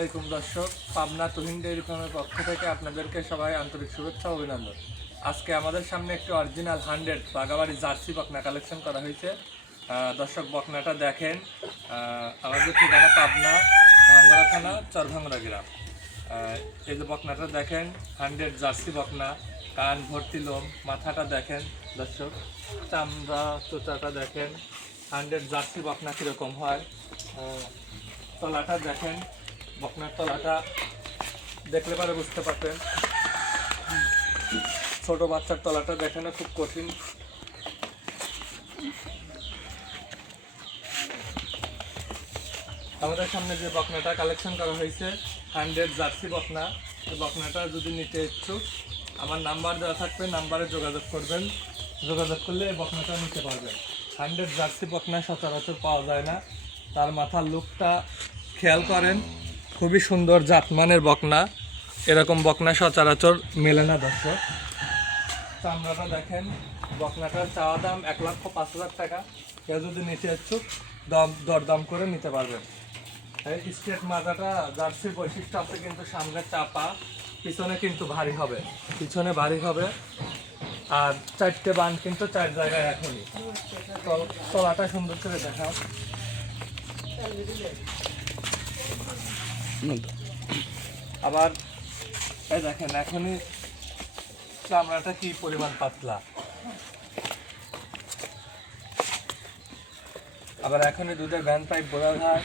আলাইকুম দর্শক, পাবনা তুহিন ডেয়ারি ফার্মের পক্ষ থেকে আপনাদেরকে সবাই আন্তরিক শুভেচ্ছা অভিনন্দন। আজকে আমাদের সামনে একটি অরিজিনাল হান্ড্রেড বাগাবাড়ি জার্সি বকনা কালেকশন করা হয়েছে। দর্শক, বকনাটা দেখেন। আমাদের ঠিকানা পাবনা, ভাঙ্গরা থানা, চরভাঙ্গরা গ্রাম। এই যে বকনাটা দেখেন হান্ড্রেড জার্সি বকনা, কান, ভর্তি লোম, মাথাটা দেখেন। দর্শক, চামড়া, চোচাটা দেখেন। হান্ড্রেড জার্সি বকনা কীরকম হয়? তলাটা দেখেন। বকনার তলাটা দেখলে পরে বুঝতে পারতেন। ছোট বাচ্চার তলাটা দেখানো খুব কঠিন। আমাদের সামনে যে বকনাটা কালেকশন করা হয়েছে হান্ড্রেড জার্সি বকনা। এই বকনাটা যদি নিতে ইচ্ছুক, আমার নাম্বার দেওয়া থাকবে, নাম্বারে যোগাযোগ করবেন। যোগাযোগ করলে এই বকনাটা নিতে পারবেন। হান্ড্রেড জার্সি বকনা সচরাচর পাওয়া যায় না। তার মাথার লুকটা খেয়াল করেন। খুবই সুন্দর জাতমানের বকনা। এরকম বকনা সচরাচর মেলে না দর্শক। চামড়াটা দেখেন, বকনাটার চাওয়া দাম এক লক্ষ পাঁচ হাজার টাকা। কেউ যদি নিতে ইচ্ছুক, দম, দরদাম করে নিতে পারবেন। স্টেট মাথাটা জার্সির বৈশিষ্ট্য আছে কিন্তু সামনে চাপা, পিছনে কিন্তু ভারী হবে। পিছনে ভারী হবে। আর চারটে বান কিন্তু চার জায়গায় এখনই। তল- তলাটা সুন্দর করে দেখাও। আবার, এই দেখেন, এখনই চামড়াটা কি পরিমাণ পাতলা। আবার এখনই দুধের ভ্যান পাইপ বোঝা যায়।